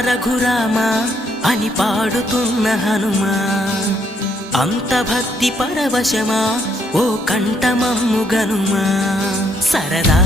రఘురామ అని పాడుతున్న హనుమా, అంత భక్తి పరవశమా ఓ కంఠమమ్ము గనుమా. సరదా